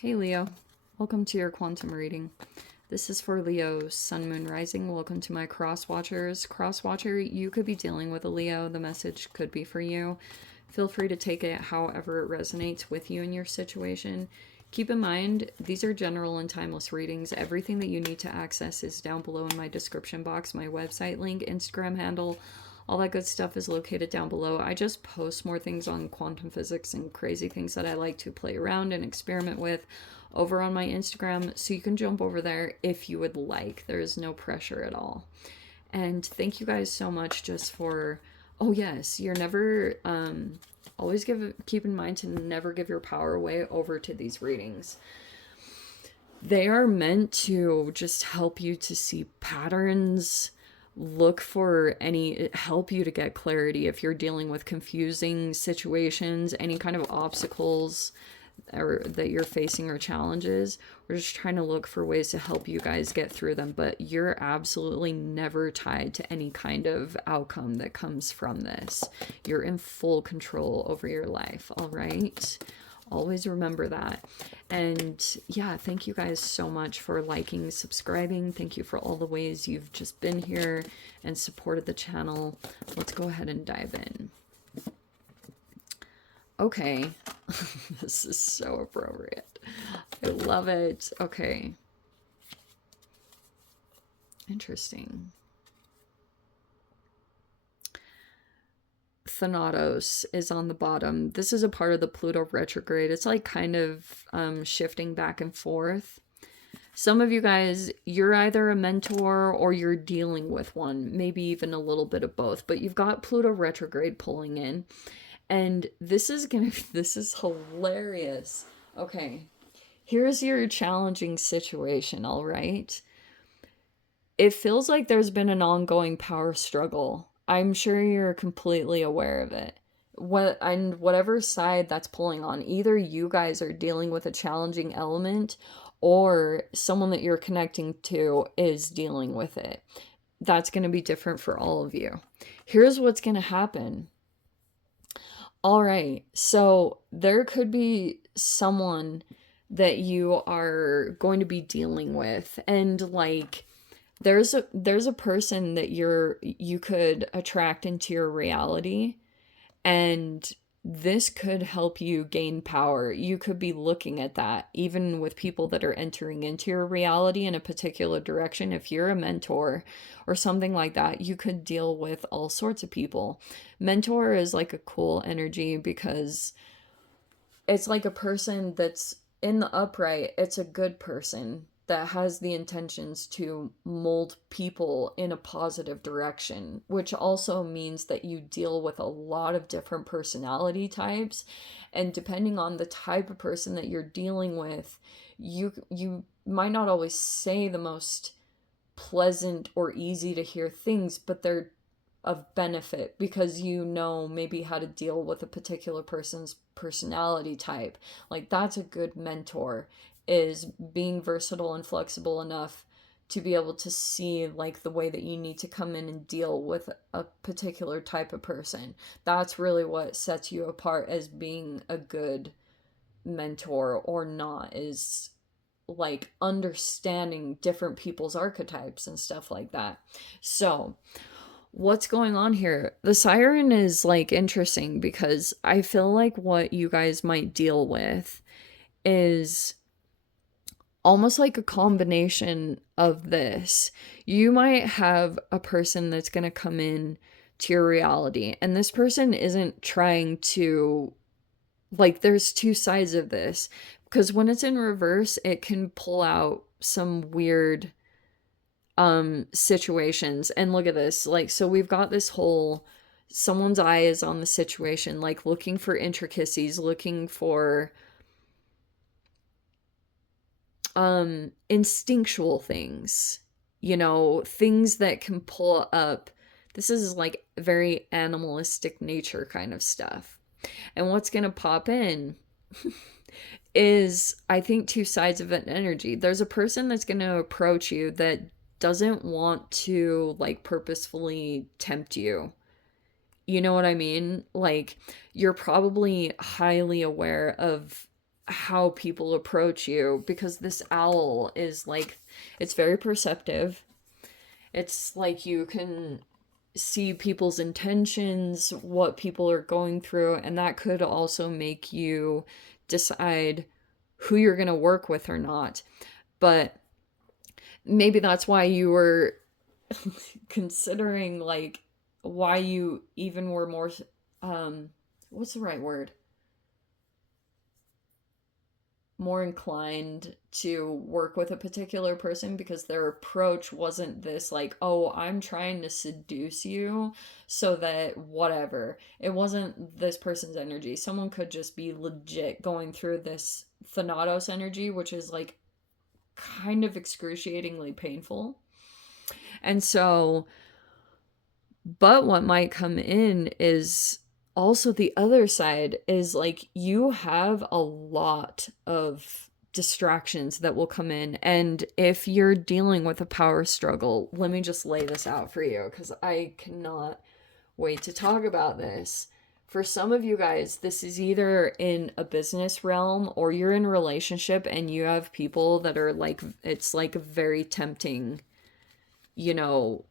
Hey Leo, welcome to your quantum reading. This is for Leo, Sun, Moon, Rising. Welcome to my cross watchers. Cross watcher, you could be dealing with a Leo. The message could be for you. Feel free to take it however it resonates with you in your situation. Keep in mind, these are general and timeless readings. Everything that you need to access is down below in my description box. My website link, Instagram handle, all that good stuff is located down below. I just post more things on quantum physics and crazy things that I like to play around and experiment with over on my Instagram, so you can jump over there if you would like. There is no pressure at all. And thank you guys so much just for, oh yes, you're never, always keep in mind to never give your power away over to these readings. They are meant to just help you to see patterns, look for help you to get clarity if you're dealing with confusing situations, any kind of obstacles or that you're facing or challenges. We're just trying to look for ways to help you guys get through them, but you're absolutely never tied to any kind of outcome that comes from this. You're in full control over your life, all right? Always remember that. And yeah, thank you guys so much for liking, subscribing. Thank you for all the ways you've just been here and supported the channel. Let's go ahead and dive in. Okay. This is so appropriate. I love it. Okay. Interesting. Thanatos is on the bottom. This is a part of the Pluto retrograde. It's like kind of shifting back and forth. Some of you guys, you're either a mentor or you're dealing with one, maybe even a little bit of both, but you've got Pluto retrograde pulling in. And this is hilarious. Okay, here's your challenging situation, all right? It feels like there's been an ongoing power struggle. I'm sure you're completely aware of it. Whatever side that's pulling on, either you guys are dealing with a challenging element or someone that you're connecting to is dealing with it. That's going to be different for all of you. Here's what's going to happen. All right, so there could be someone that you are going to be dealing with, and like there's a person that you could attract into your reality, and this could help you gain power. You could be looking at that even with people that are entering into your reality in a particular direction. If you're a mentor or something like that, you could deal with all sorts of people. Mentor is like a cool energy because it's like a person that's in the upright. It's a good person that has the intentions to mold people in a positive direction, which also means that you deal with a lot of different personality types. And depending on the type of person that you're dealing with, you might not always say the most pleasant or easy to hear things, but they're of benefit because you know maybe how to deal with a particular person's personality type. Like that's a good mentor, is being versatile and flexible enough to be able to see like the way that you need to come in and deal with a particular type of person. That's really what sets you apart as being a good mentor or not, is like understanding different people's archetypes and stuff like that. So what's going on here? The siren is like interesting because I feel like what you guys might deal with is almost like a combination of this. You might have a person that's going to come in to your reality, and this person isn't trying to, like, there's two sides of this, because when it's in reverse, it can pull out some weird situations. And look at this, like, so we've got this whole, someone's eye is on the situation, like looking for intricacies, looking for instinctual things, you know, things that can pull up. This is like very animalistic nature kind of stuff. And what's going to pop in is, I think, two sides of an energy. There's a person that's going to approach you that doesn't want to like purposefully tempt you. You know what I mean? Like, you're probably highly aware of how people approach you, because this owl is like, it's very perceptive. It's like you can see people's intentions, what people are going through, and that could also make you decide who you're going to work with or not. But maybe that's why you were considering, like, why you even were more, what's the right word? More inclined to work with a particular person, because their approach wasn't this like, oh, I'm trying to seduce you so that whatever. It wasn't this person's energy. Someone could just be legit going through this Thanatos energy, which is like kind of excruciatingly painful. And so, but what might come in is also the other side is like you have a lot of distractions that will come in. And if you're dealing with a power struggle, let me just lay this out for you, because I cannot wait to talk about this. For some of you guys, this is either in a business realm or you're in a relationship and you have people that are like, it's like very tempting, you know,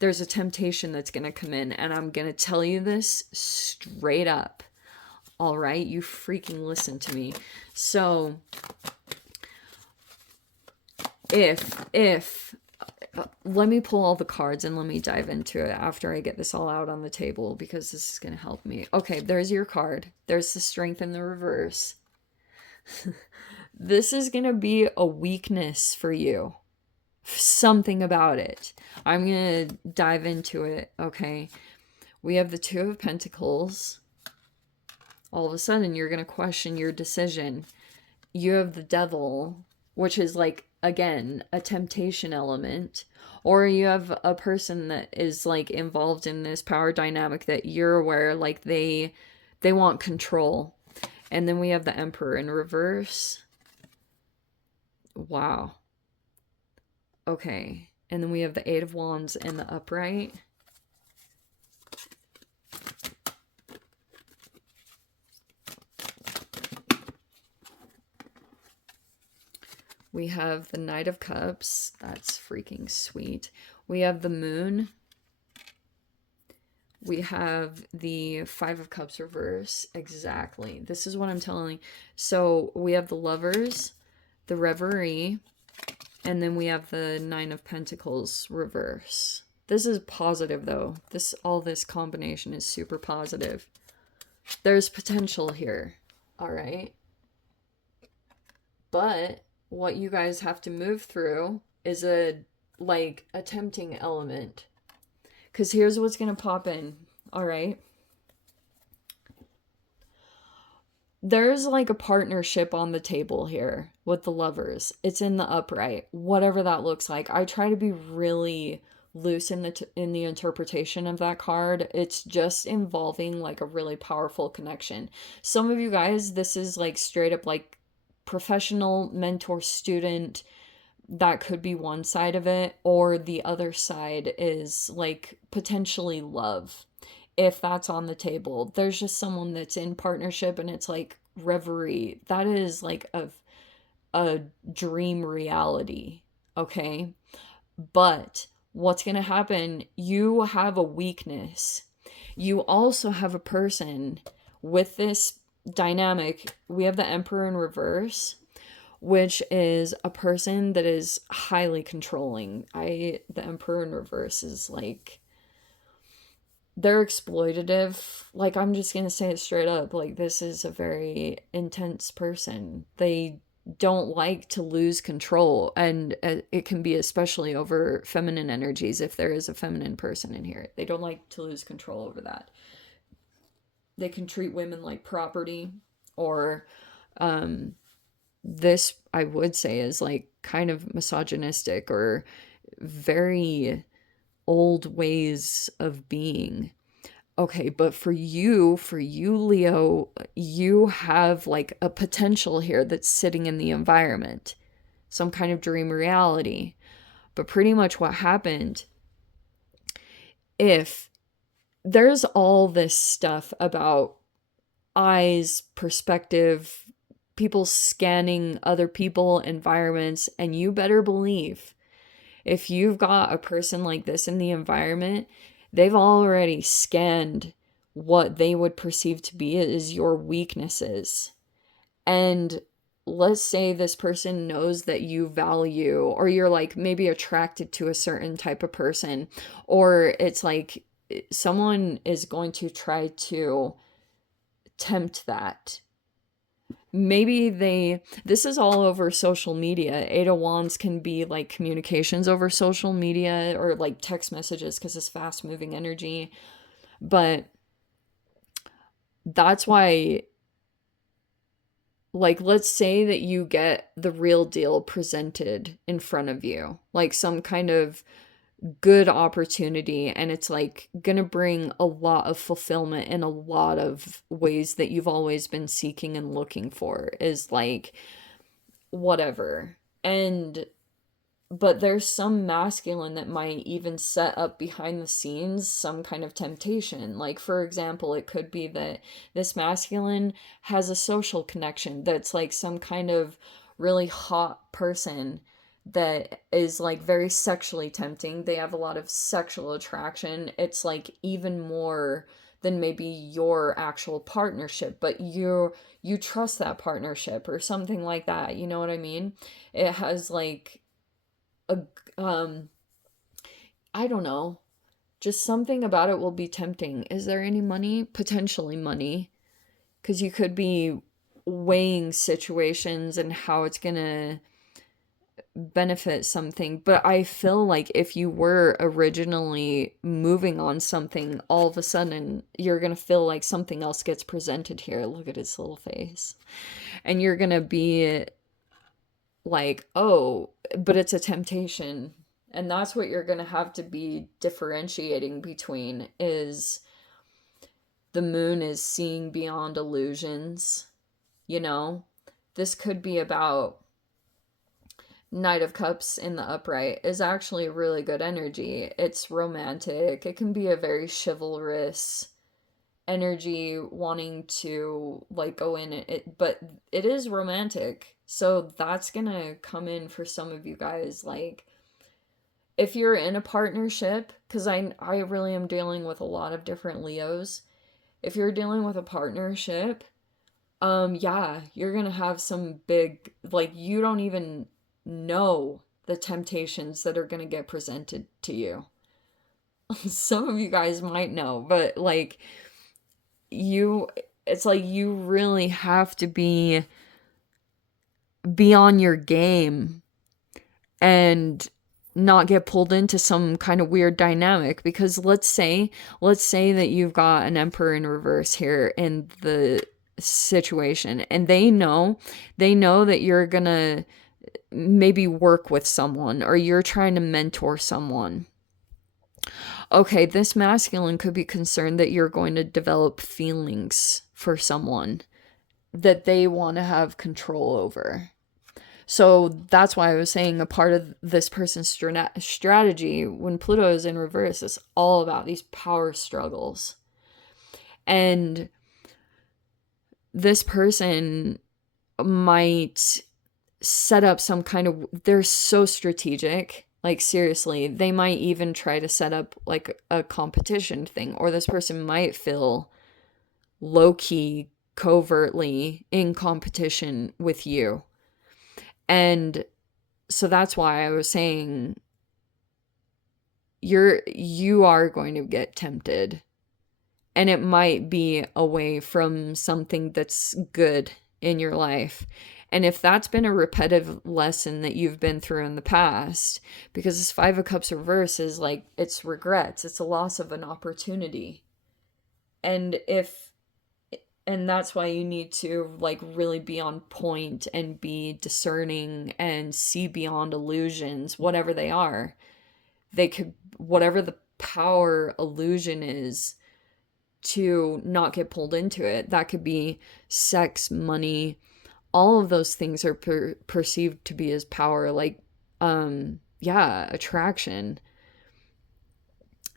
there's a temptation that's going to come in, and I'm going to tell you this straight up. All right, you freaking listen to me. So if let me pull all the cards and let me dive into it after I get this all out on the table, because this is going to help me. Okay, there's your card. There's the Strength in the reverse. This is going to be a weakness for you. Something about it. I'm going to dive into it, okay? We have the Two of Pentacles. All of a sudden, you're going to question your decision. You have the Devil, which is like, again, a temptation element. Or you have a person that is like involved in this power dynamic that you're aware, like they want control. And then we have the Emperor in reverse. Wow. Okay, and then we have the Eight of Wands in the upright. We have the Knight of Cups. That's freaking sweet. We have the Moon. We have the Five of Cups reverse. Exactly. This is what I'm telling you. So we have the Lovers, the Reverie, and then we have the Nine of Pentacles reverse. This is positive, though. All this combination is super positive. There's potential here, all right? But what you guys have to move through is a tempting element. Because here's what's going to pop in, all right? There's like a partnership on the table here with the Lovers. It's in the upright, whatever that looks like. I try to be really loose in the interpretation of that card. It's just involving like a really powerful connection. Some of you guys, this is like straight up like professional, mentor, student. That could be one side of it, or the other side is like potentially love. If that's on the table, there's just someone that's in partnership and it's like reverie. That is like a dream reality, okay? But what's going to happen, you have a weakness. You also have a person with this dynamic. We have the Emperor in reverse, which is a person that is highly controlling. The Emperor in reverse is like, they're exploitative. Like, I'm just gonna say it straight up. Like, this is a very intense person. They don't like to lose control, and it can be especially over feminine energies. If there is a feminine person in here, they don't like to lose control over that. They can treat women like property, or this, I would say, is like kind of misogynistic or very old ways of being. Okay, but for you, Leo, you have like a potential here that's sitting in the environment, some kind of dream reality. But pretty much what happened, if there's all this stuff about eyes, perspective, people scanning other people, environments, and you better believe if you've got a person like this in the environment, they've already scanned what they would perceive to be as your weaknesses. And let's say this person knows that you value, or you're like maybe attracted to a certain type of person, or it's like someone is going to try to tempt that. Maybe this is all over social media. Eight of Wands can be like communications over social media or like text messages because it's fast moving energy. But that's why, like, let's say that you get the real deal presented in front of you, like some kind of good opportunity, and it's like gonna bring a lot of fulfillment in a lot of ways that you've always been seeking and looking for, is like whatever. And but there's some masculine that might even set up behind the scenes some kind of temptation. Like, for example, it could be that this masculine has a social connection that's like some kind of really hot person that is like very sexually tempting. They have a lot of sexual attraction. It's like even more than maybe your actual partnership, but you trust that partnership or something like that. You know what I mean? It has like a I don't know, just something about it will be tempting. Is there any money? Potentially money, because you could be weighing situations and how it's gonna benefit something. But I feel like if you were originally moving on something, all of a sudden you're gonna feel like something else gets presented here. Look at his little face. And you're gonna be like, oh, but it's a temptation. And that's what you're going to have to be differentiating between, is the moon is seeing beyond illusions, you know? This could be about Knight of Cups in the upright is actually really good energy. It's romantic. It can be a very chivalrous energy, wanting to like go in it, but it is romantic. So that's gonna come in for some of you guys. Like, if you're in a partnership, because I really am dealing with a lot of different Leos. If you're dealing with a partnership, yeah, you're gonna have some big, like, you don't even know the temptations that are gonna get presented to you. Some of you guys might know, but like, it's like you really have to be on your game and not get pulled into some kind of weird dynamic. Because let's say that you've got an emperor in reverse here in the situation, and they know that you're gonna maybe work with someone, or you're trying to mentor someone. Okay, this masculine could be concerned that you're going to develop feelings for someone that they want to have control over. So that's why I was saying a part of this person's strategy when Pluto is in reverse is all about these power struggles. And this person might set up some kind of, they're so strategic. Like, seriously, they might even try to set up like a competition thing, or this person might feel low-key, covertly in competition with you. And so that's why I was saying you are going to get tempted, and it might be away from something that's good in your life. And if that's been a repetitive lesson that you've been through in the past, because this Five of Cups reverse is like, it's regrets, it's a loss of an opportunity. And that's why you need to like really be on point and be discerning and see beyond illusions, whatever they are. They could, whatever the power illusion is, to not get pulled into it. That could be sex, money, all of those things are perceived to be as power. Like, yeah, attraction.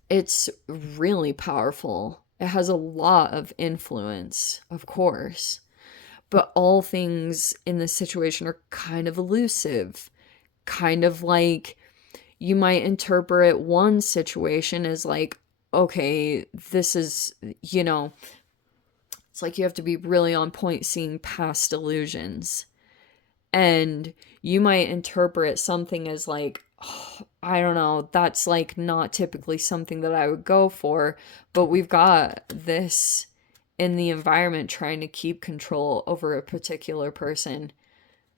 It's really powerful. It has a lot of influence, of course. but all things in this situation are kind of elusive. Kind of like you might interpret one situation as like, okay, this is, it's like you have to be really on point seeing past illusions. And you might interpret something as like, oh, I don't know, that's like not typically something that I would go for, but we've got this in the environment trying to keep control over a particular person.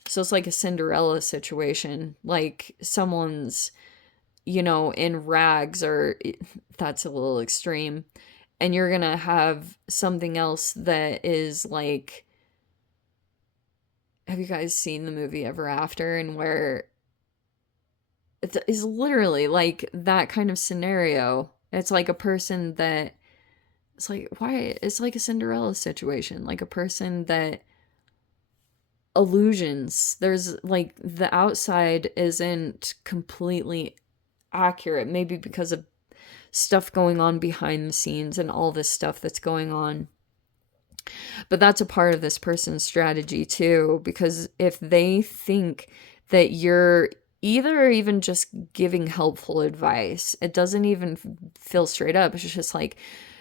So it's like a Cinderella situation. Like someone's, in rags, or that's a little extreme. And you're gonna have something else that is like, have you guys seen the movie Ever After? And where it is literally like that kind of scenario. It's like a person that, it's like, why? It's like a Cinderella situation. Like a person that illusions. There's like the outside isn't completely accurate, maybe because of stuff going on behind the scenes and all this stuff that's going on. But that's a part of this person's strategy too, because if they think that you're either even just giving helpful advice, it doesn't even feel straight up. It's just like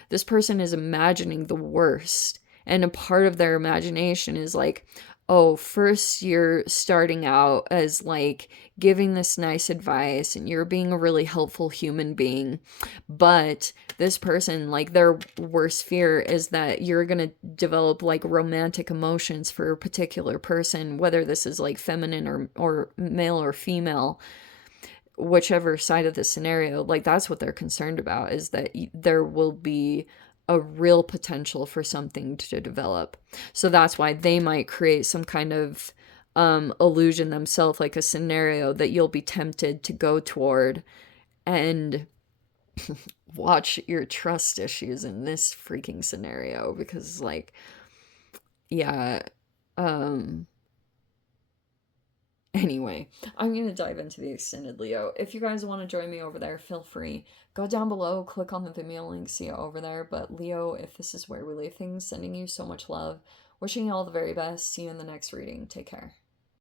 this person is imagining the worst. And a part of their imagination is like, oh, first you're starting out as like giving this nice advice and you're being a really helpful human being. But this person, like their worst fear is that you're going to develop like romantic emotions for a particular person, whether this is like feminine or male or female, whichever side of the scenario. Like that's what they're concerned about, is that there will be a real potential for something to develop. So that's why they might create some kind of illusion themselves, like a scenario that you'll be tempted to go toward. And watch your trust issues in this freaking scenario, because like, yeah, um anyway, I'm gonna dive into the extended Leo. If you guys want to join me over there, feel free. Go down below, click on the Vimeo link, see it over there. But Leo, if this is where we leave things, sending you so much love, wishing you all the very best. See you in the next reading. Take care.